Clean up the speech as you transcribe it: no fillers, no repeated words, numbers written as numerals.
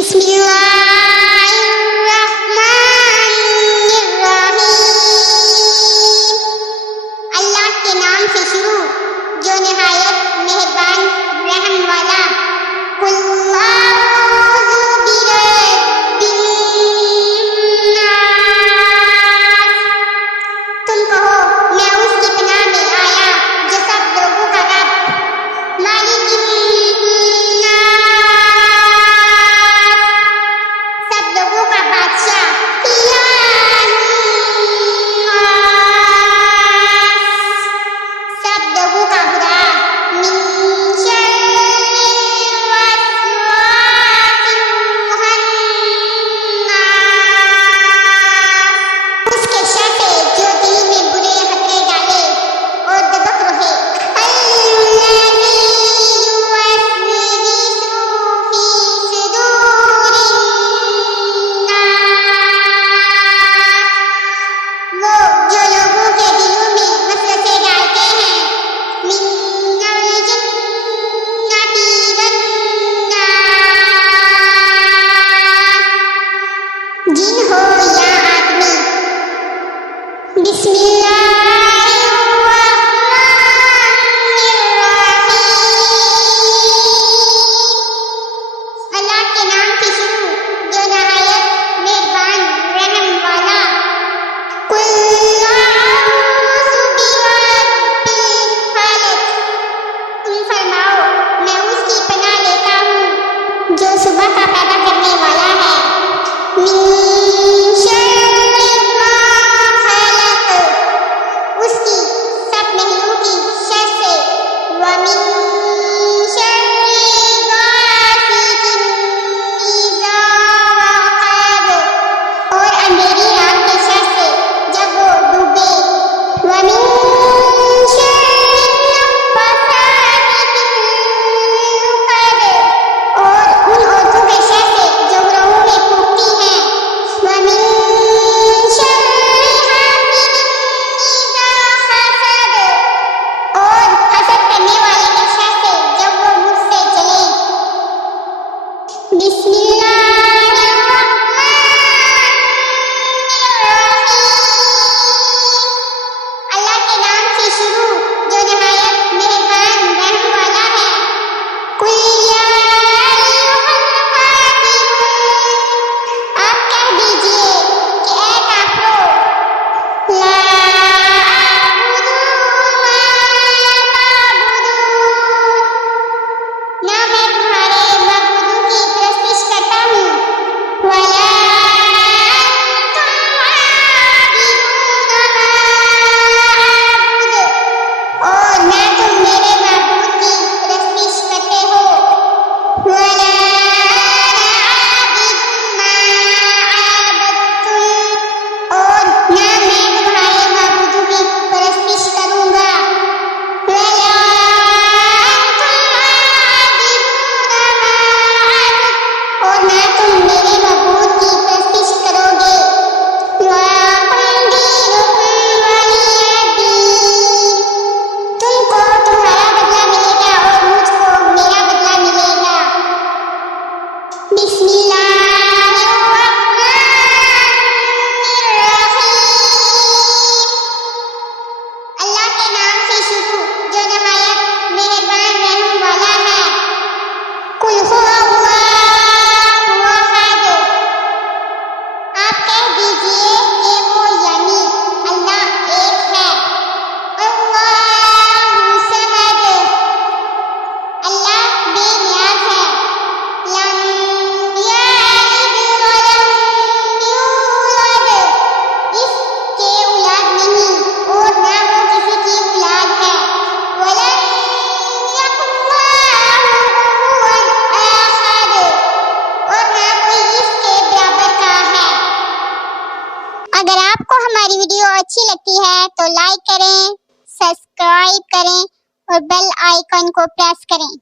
बिस्मिल्लाहिर्रहमानिर्रहीम। अल्लाह के नाम से शुरू जो निहायत मेहरबान रहम वाला। कुल आऊज़ु बिरब्बिन्नास। तुम कहो मैं उसकी पनाह में आया जो सब लोगों का रब। मालिकिन्नास, सब लोगों का बादशाह। इलाहुन्नास, सब लोगों का खुदा। मिन शर्रिल वस्वासिल खुन्नास, उसके शर से जो दिल में बुरे खतरे डाले और दबक रहे। अल्लज़ी युवस्विसु फी सुदूरिन्नास, वो जो लोगों के दिलों में वसवसे डालते हैं। मिनल जिन्नति वन्नास, जिन हो या आदमी। बिस्मिल्लाहिर्रहमानिर्रहीम। अल्लाह के नाम से शुरू जो निहायत मेहरबान रहम वाला। कुल आऊज़ु बिरब्बिल फलक। तुम फरमाओ मैं उसकी पनाह लेता हूँ जो सुबह का पैदा करने वाला है। मिन शर्रि मा खलक, उसकी सब महलों की शर से। व मिन शर्रि गासिकिन इज़ा वक़ब, और अंधेरी रात के शर से जब वो डूबे। व मिन शर्रि नफ़्फ़ासाति फ़िल उक़द, और उन औरतों के शर से जो ग्रोहों में फूंकती हैं। व मिन शर्रि हासिदिन इज़ा हसद, और हसद करने वाले के शर से जब वो मुझ से जले। बिस्मिल्लाहिर्रहमानिर्रहीम। अल्लाह के नाम से शुरू जो निहायत मेहरबान रहम वाला है। कुल या अय्युहल काफिरून, आप कह दीजिए कि ऐ काफिरों। ला अअबुदु मा ताबुदून, ना मैं तुम्हारे मबूदों की परस्तिश करता हूँ। वला अंतुम आबिदून मा अअबुद, और ना तुम मेरे माबूद की परस्तिश करते हो। वला अना आबिदुम मा अबदतुम, और ना मैं तुम्हारे माबूदों की परस्तिश करूँगा। वला अंतुम आबिदून मा अअबुद, और ना तुम मेरे माबूद की परस्तिश करोगे। लकुम दीनुकुम वलिय दीन, तुमको तुम्हारा बदला मिलेगा और मुझको मेरा बदला मिलेगा। बिस्मिल्लाहिर्रहमानिर्रहीम। अल्लाह के नाम से शुरू जो निहायत मेहरबान रहम वाला है। कुल हुवल्लाहु अहद, आप कह दीजिए कि वो यानी अल्लाह एक है। अल्लाहु समद, अल्लाह बेनियाज है। लम यलिद वलम यूलद, इसके औलाद नहीं और ना वो किसी की औलाद है। वलम यकुन लहु कुफुवन अहद, और ना कोई इसके बराबर का है। अगर आपको हमारी वीडियो अच्छी लगती है तो लाइक करें, सब्सक्राइब करें और बेल आइकन को प्रेस करें।